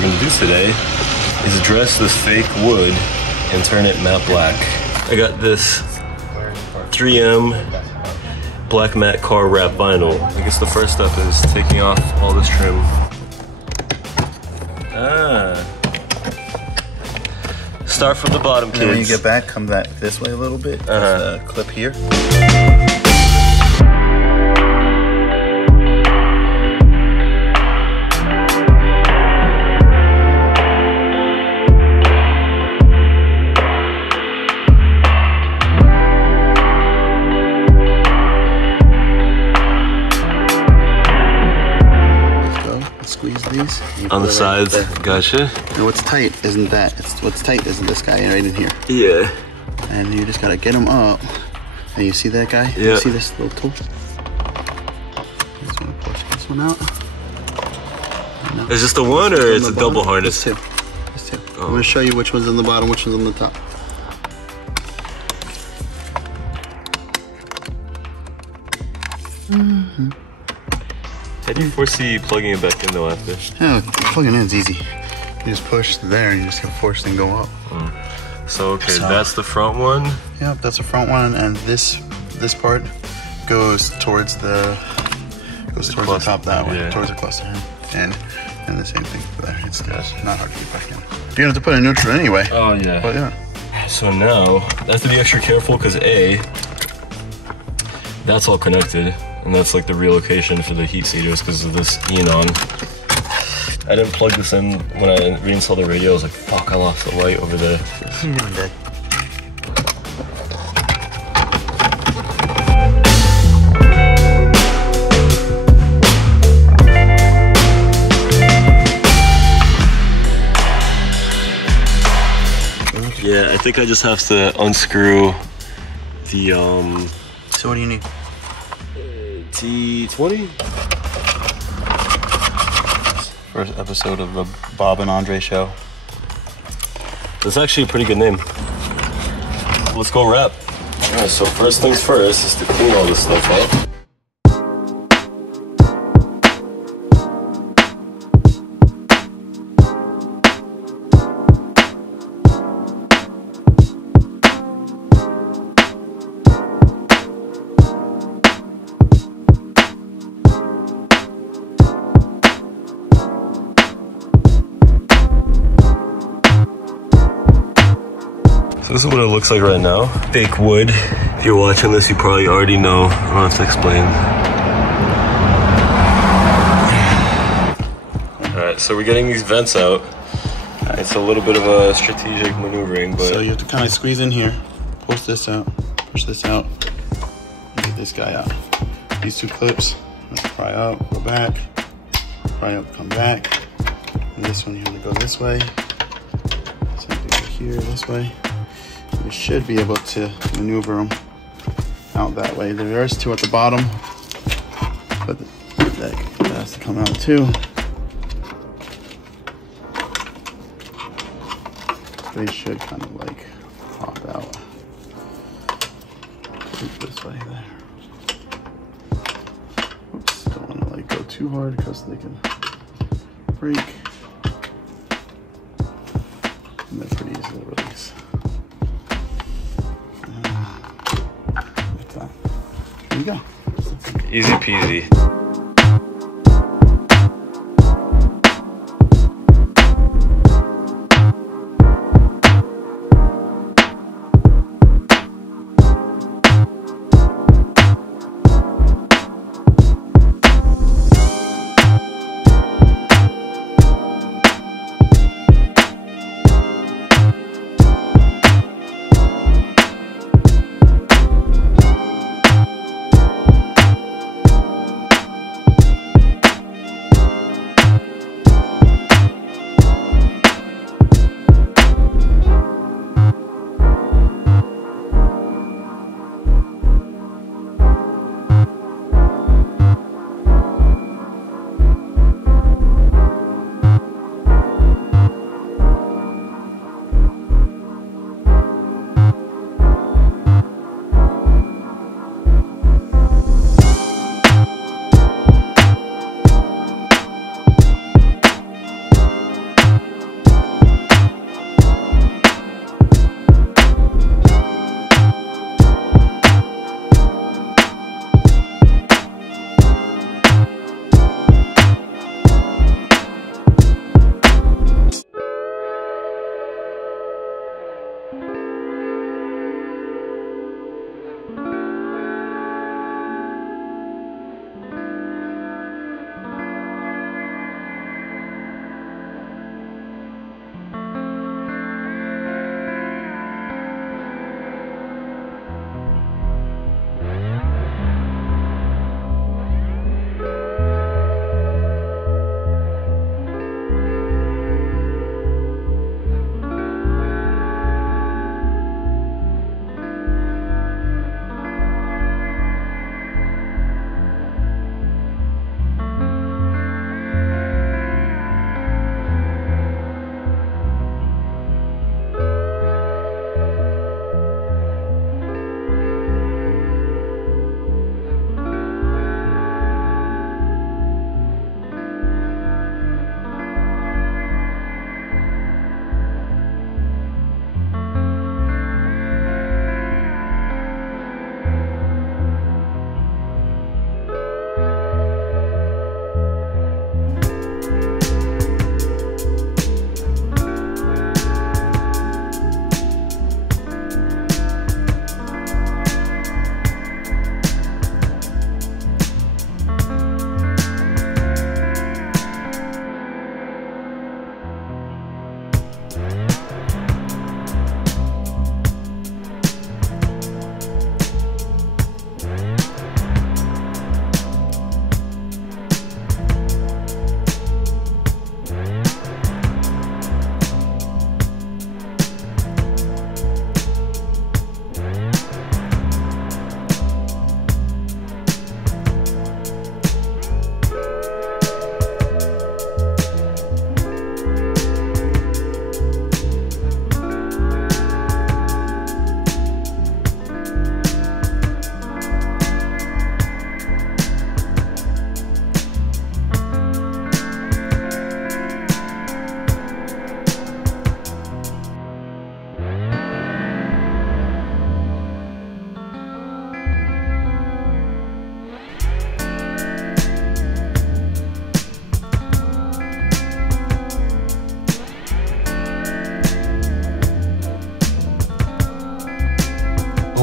we're gonna do today is dress this fake wood and turn it matte black. I got this 3M black matte car wrap vinyl. I guess the first step is taking off all this trim. Start from the bottom, kids. And when you get back, come back this way a little bit. There's a clip here. Squeeze these on the sides. Gotcha. And what's tight isn't that. What's tight isn't this guy right in here. Yeah. And you just gotta get him up. And you see that guy? Yeah. You see this little tool? Just gonna push this one out. No. Is this the one or it's a double harness? There's two. There's two. Oh. I'm gonna show you which one's on the bottom, which one's on the top. How do you foresee plugging it back in though after? Yeah, plugging in is easy. You just push there and you just can force and go up. So okay, that's the front one. Yep, that's the front one, and this part goes towards the top that way, towards the cluster, and the same thing for there. It's not hard to get back in. You have to put it in neutral anyway. Oh yeah. But yeah. So now I have to be extra careful because that's all connected. And that's like the relocation for the heat seaters because of this E91. I didn't plug this in when I reinstalled the radio. I was like, fuck, I lost the light over there. Yeah, I think I just have to unscrew the So what do you need? T20? First episode of the Bob and Andre show. That's actually a pretty good name. Let's go wrap. Alright, so first things first is to clean all this stuff up. So this is what it looks like right now. Fake wood. If you're watching this, you probably already know. I don't have to explain. Alright, so we're getting these vents out. It's a little bit of a strategic maneuvering, but... So you have to kind of squeeze in here, push this out, and get this guy out. These two clips, pry up, go back, pry up, come back. And this one, you have to go this way. Same thing here, this way. You should be able to maneuver them out that way. There's two at the bottom, but that has to come out too. They should kind of like pop out. This way there. Oops, don't want to like go too hard because they can break. And they're pretty easy to release. Like that. Here you go. Easy peasy.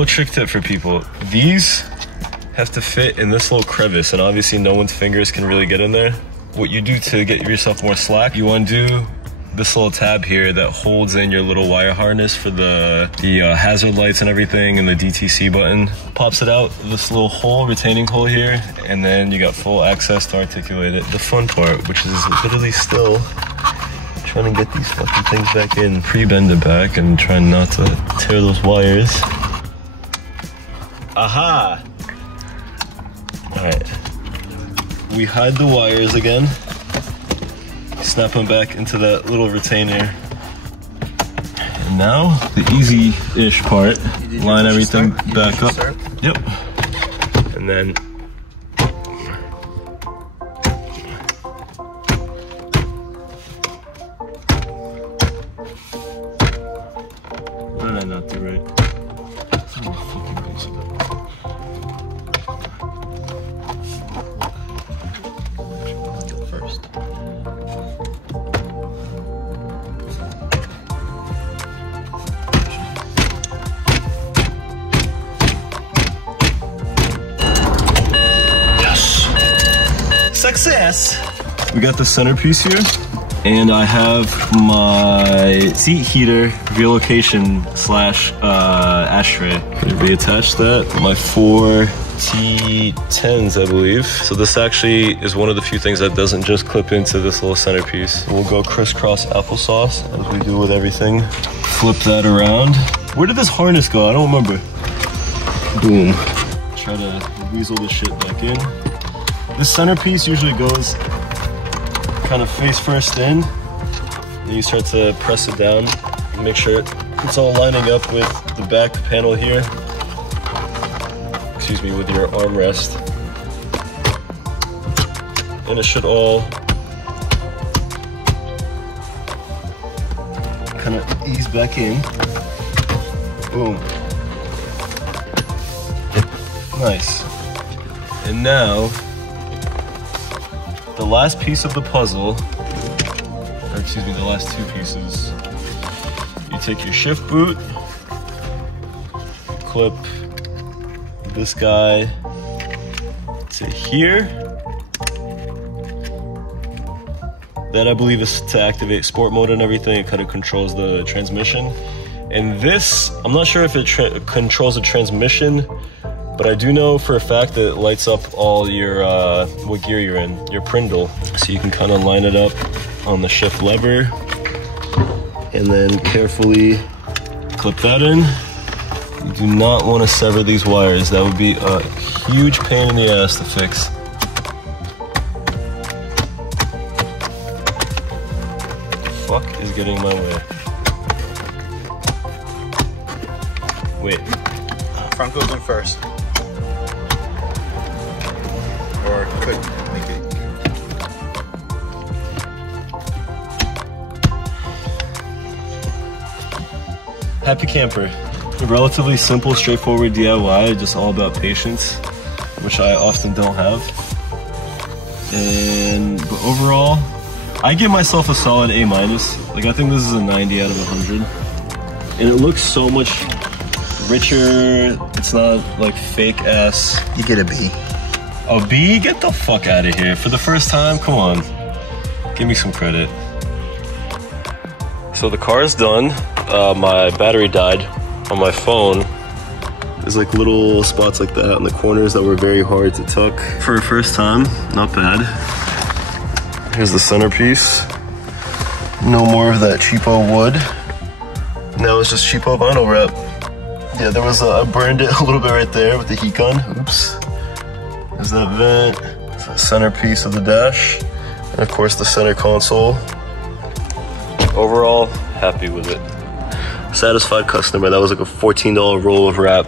little trick tip for people. These have to fit in this little crevice, and obviously no one's fingers can really get in there. What you do to get yourself more slack, you undo this little tab here that holds in your little wire harness for the hazard lights and everything, and the DTC button. Pops it out, this little hole, retaining hole here, and then you got full access to articulate it. The fun part, which is literally still trying to get these fucking things back in, pre-bend it back and trying not to tear those wires. Aha! Alright. We hide the wires again. Snap them back into that little retainer. And now, the easy-ish part, line everything back up. Yep. And then what did I not do right? Oh, fucking piece of it. First. Success! We got the centerpiece here, and I have my seat heater relocation slash ashtray. I'm gonna reattach that. My 4 T10s, I believe. So this actually is one of the few things that doesn't just clip into this little centerpiece. We'll go crisscross applesauce, as we do with everything. Flip that around. Where did this harness go? I don't remember. Boom. Try to weasel this shit back in. This centerpiece usually goes kind of face first in. Then you start to press it down. Make sure it's all lining up with the back panel here. Excuse me, with your armrest. And it should all kind of ease back in. Boom. Nice. And now, the last piece of the puzzle, or excuse me, the last 2 pieces. You take your shift boot, clip this guy to here. That I believe is to activate sport mode and everything. It kind of controls the transmission. And this, I'm not sure if it controls the transmission, but I do know for a fact that it lights up all your, what gear you're in, your Prindle. So you can kind of line it up on the shift lever and then carefully clip that in. You do not want to sever these wires. That would be a huge pain in the ass to fix. The fuck is getting in my way? Wait. Front goes in first. Or could make it. Happy camper. A relatively simple, straightforward DIY, just all about patience, which I often don't have. But overall, I give myself a solid A-. Like, I think this is a 90 out of 100. And it looks so much richer. It's not like fake ass. You get a B. A B? Get the fuck out of here. For the first time? Come on. Give me some credit. So the car is done. My battery died on my phone. There's like little spots like that on the corners that were very hard to tuck. For a first time, not bad. Here's the centerpiece. No more of that cheapo wood. Now it's just cheapo vinyl wrap. Yeah, there was I burned it a little bit right there with the heat gun. Oops. There's that vent, the centerpiece of the dash, and of course the center console. Overall, happy with it. Satisfied customer. That was like a $14 roll of wrap.